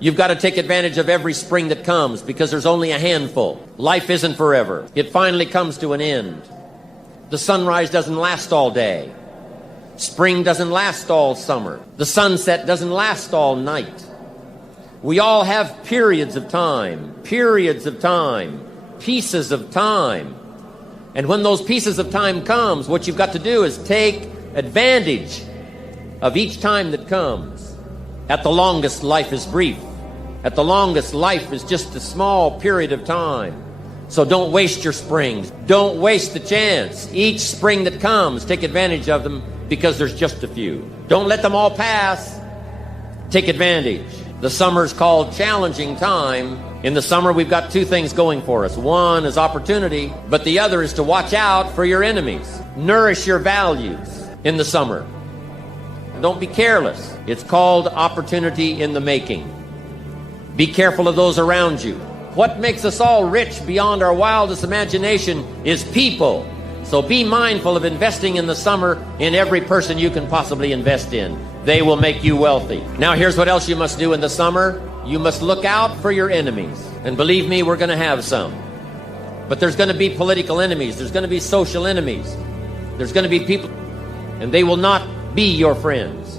You've got to take advantage of every spring that comes, because there's only a handful. Life isn't forever. It finally comes to an end. The sunrise doesn't last all day. Spring doesn't last all summer. The sunset doesn't last all night. We all have periods of time, pieces of time. And when those pieces of time comes, what you've got to do is take advantage of each time that comes. At the longest, life is brief. At the longest, life is just a small period of time. So don't waste your springs. Don't waste the chance. Each spring that comes, take advantage of them, because there's just a few. Don't let them all pass. Take advantage. The summer's called challenging time. In the summer, we've got two things going for us. One is opportunity, but the other is to watch out for your enemies. Nourish your values in the summer. Don't be careless. It's called opportunity in the making. Be careful of those around you. What makes us all rich beyond our wildest imagination is people. So be mindful of investing in the summer in every person you can possibly invest in. They will make you wealthy. Now here's what else you must do in the summer. You must look out for your enemies. And believe me, we're going to have some. But there's going to be political enemies. There's going to be social enemies. There's going to be people, and they will not be your friends.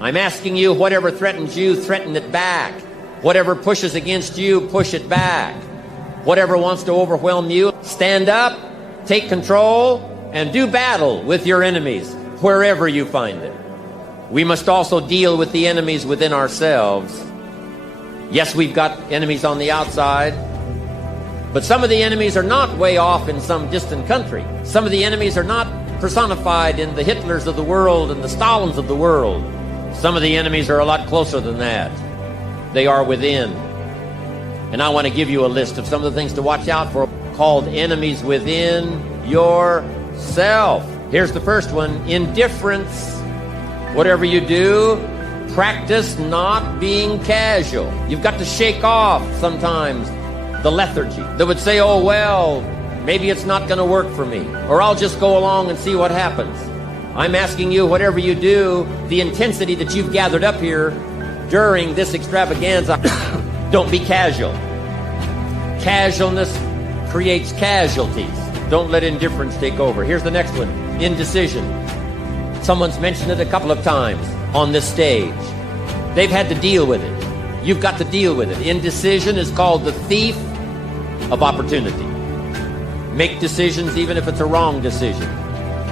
I'm asking you, whatever threatens you, threaten it back. Whatever pushes against you, push it back. Whatever wants to overwhelm you, stand up, take control, and do battle with your enemies wherever you find them. We must also deal with the enemies within ourselves. Yes, we've got enemies on the outside, but some of the enemies are not way off in some distant country. Some of the enemies are not personified in the Hitlers of the world and the Stalins of the world. Some of the enemies are a lot closer than that. They are within. And I want to give you a list of some of the things to watch out for, called enemies within yourself. Here's the first one: indifference. Whatever you do, practice not being casual. You've got to shake off sometimes the lethargy that would say, oh, well, maybe it's not going to work for me, or I'll just go along and see what happens. I'm asking you, whatever you do, the intensity that you've gathered up here during this extravaganza, don't be casual. Casualness creates casualties. Don't let indifference take over. Here's the next one: indecision. Someone's mentioned it a couple of times on this stage. They've had to deal with it. You've got to deal with it. Indecision is called the thief of opportunity. Make decisions even if it's a wrong decision.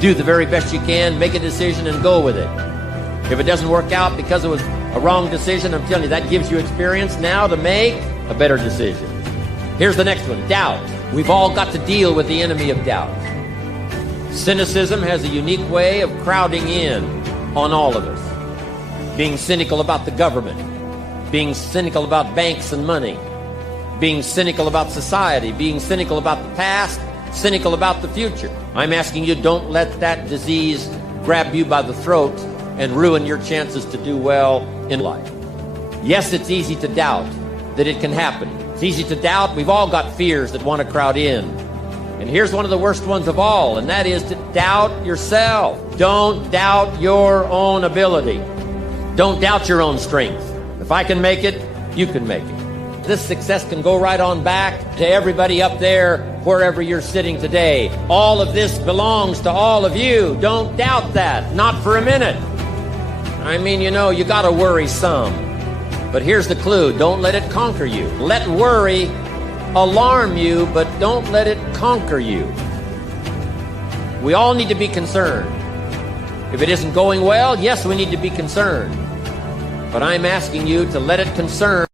Do the very best you can, make a decision and go with it. If it doesn't work out because it was a wrong decision, I'm telling you, that gives you experience now to make a better decision. Here's the next one: doubt. We've all got to deal with the enemy of doubt. Cynicism has a unique way of crowding in on all of us. Being cynical about the government, being cynical about banks and money, being cynical about society, being cynical about the past, cynical about the future. I'm asking you, don't let that disease grab you by the throat and ruin your chances to do well in life. Yes, it's easy to doubt that it can happen. It's easy to doubt. We've all got fears that want to crowd in. And here's one of the worst ones of all, and that is to doubt yourself. Don't doubt your own ability. Don't doubt your own strength. If I can make it, you can make it. This success can go right on back to everybody up there, wherever you're sitting today. All of this belongs to all of you. Don't doubt that, not for a minute. I mean, you know, you got to worry some. But here's the clue: don't let it conquer you. Let worry alarm you, but don't let it conquer you. We all need to be concerned. If it isn't going well, yes, we need to be concerned. But I'm asking you to let it concern.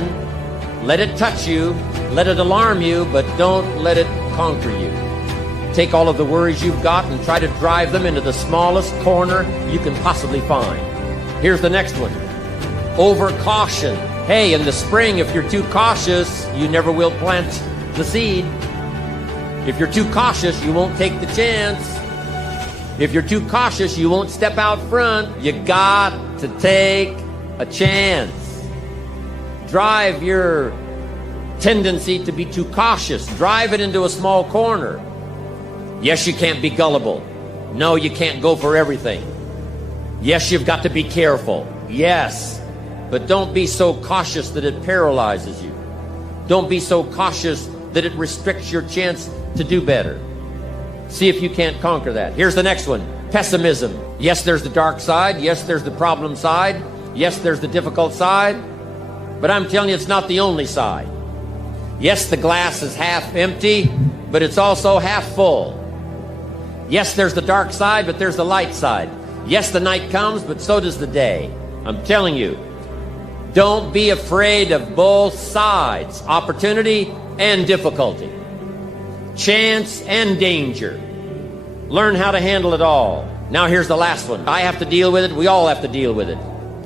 Let it touch you, let it alarm you, but don't let it conquer you. Take all of the worries you've got and try to drive them into the smallest corner you can possibly find. Here's the next one. Over-caution. Hey, in the spring, if you're too cautious, you never will plant the seed. If you're too cautious, you won't take the chance. If you're too cautious, you won't step out front. You got to take a chance. Drive your tendency to be too cautious. Drive it into a small corner. Yes, you can't be gullible. No, you can't go for everything. Yes, you've got to be careful. Yes, but don't be so cautious that it paralyzes you. Don't be so cautious that it restricts your chance to do better. See if you can't conquer that. Here's the next one. Pessimism. Yes, there's the dark side. Yes, there's the problem side. Yes, there's the difficult side. But I'm telling you, it's not the only side. Yes, the glass is half empty, but it's also half full. Yes, there's the dark side, but there's the light side. Yes, the night comes, but so does the day. I'm telling you, don't be afraid of both sides, opportunity and difficulty, chance and danger. Learn how to handle it all. Now here's the last one. I have to deal with it. We all have to deal with it.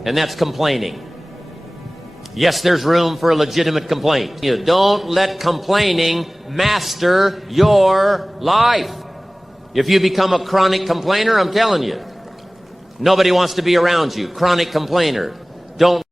And that's complaining. Yes, there's room for a legitimate complaint. You don't let complaining master your life. If you become a chronic complainer, I'm telling you, nobody wants to be around you. Chronic complainer. Don't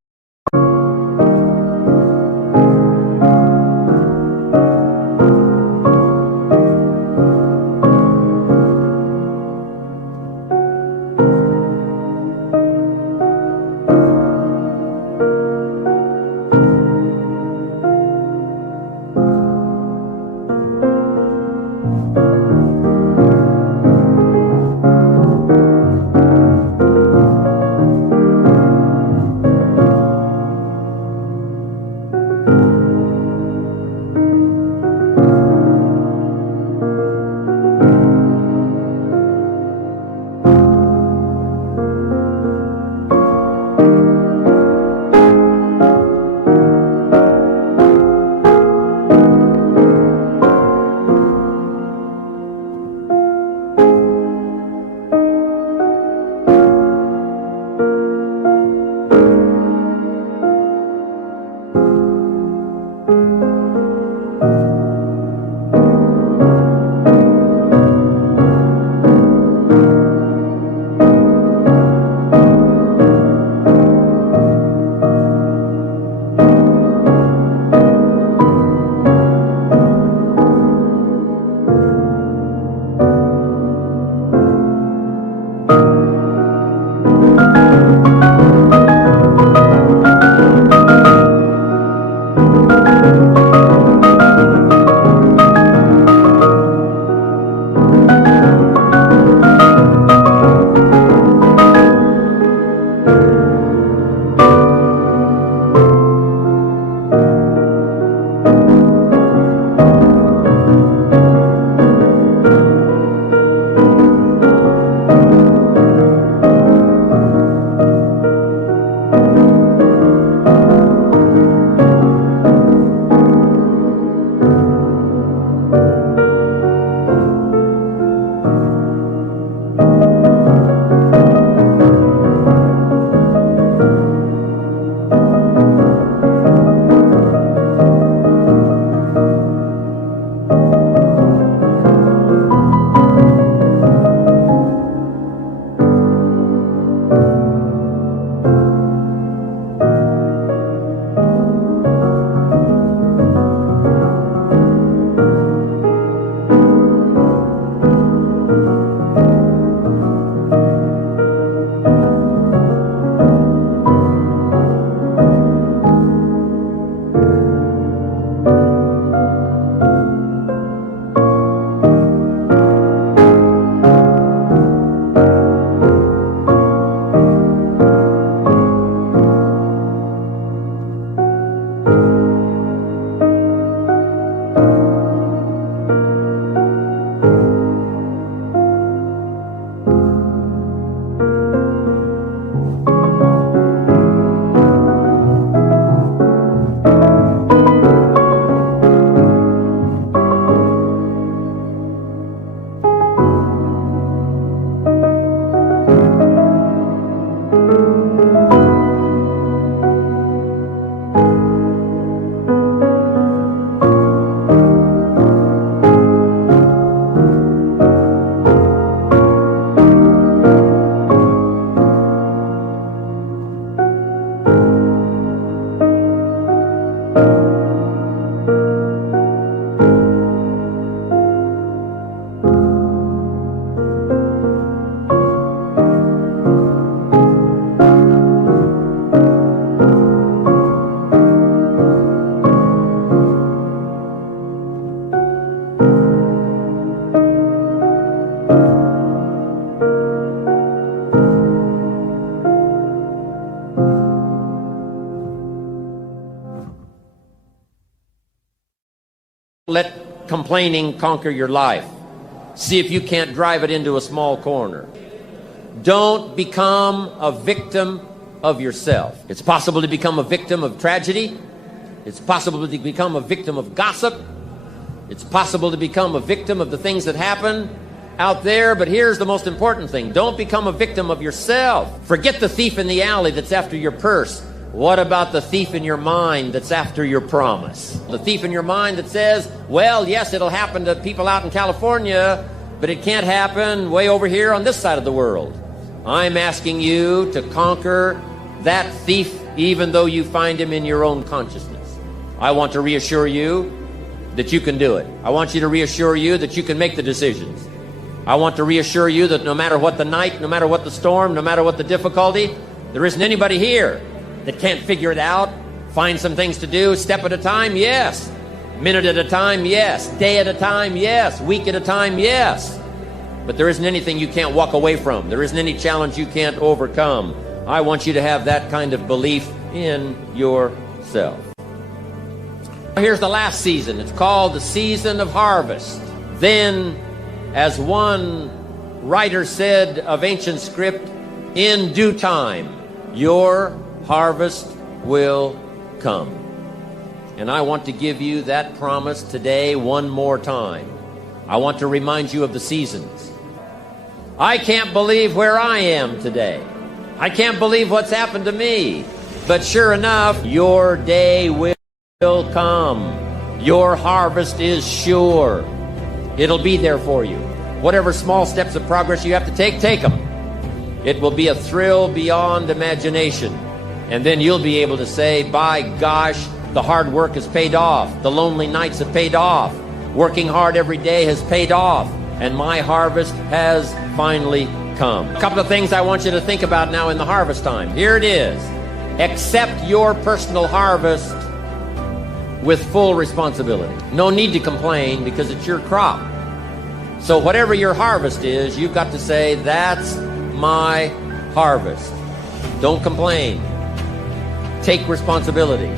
let complaining conquer your life. See if you can't drive it into a small corner. Don't become a victim of yourself. It's possible to become a victim of tragedy. It's possible to become a victim of gossip. It's possible to become a victim of the things that happen out there. But here's the most important thing. Don't become a victim of yourself. Forget the thief in the alley that's after your purse. What about the thief in your mind that's after your promise? The thief in your mind that says, well, yes, it'll happen to people out in California, but it can't happen way over here on this side of the world. I'm asking you to conquer that thief even though you find him in your own consciousness. I want to reassure you that you can do it. I want you to reassure you that you can make the decisions. I want to reassure you that no matter what the night, no matter what the storm, no matter what the difficulty, there isn't anybody here that can't figure it out, find some things to do, step at a time, yes. Minute at a time, yes. Day at a time, yes. Week at a time, yes. But there isn't anything you can't walk away from. There isn't any challenge you can't overcome. I want you to have that kind of belief in yourself. Here's the last season. It's called the season of harvest. Then, as one writer said of ancient script, in due time, your harvest will come. And I want to give you that promise today one more time. I want to remind you of the seasons. I can't believe where I am today. I can't believe what's happened to me. But sure enough, your day will come. Your harvest is sure. It'll be there for you. Whatever small steps of progress you have to take them. It will be a thrill beyond imagination. And then you'll be able to say, by gosh, the hard work has paid off. The lonely nights have paid off. Working hard every day has paid off. And my harvest has finally come. A couple of things I want you to think about now in the harvest time. Here it is. Accept your personal harvest with full responsibility. No need to complain because it's your crop. So whatever your harvest is, you've got to say, that's my harvest. Don't complain. Take responsibility.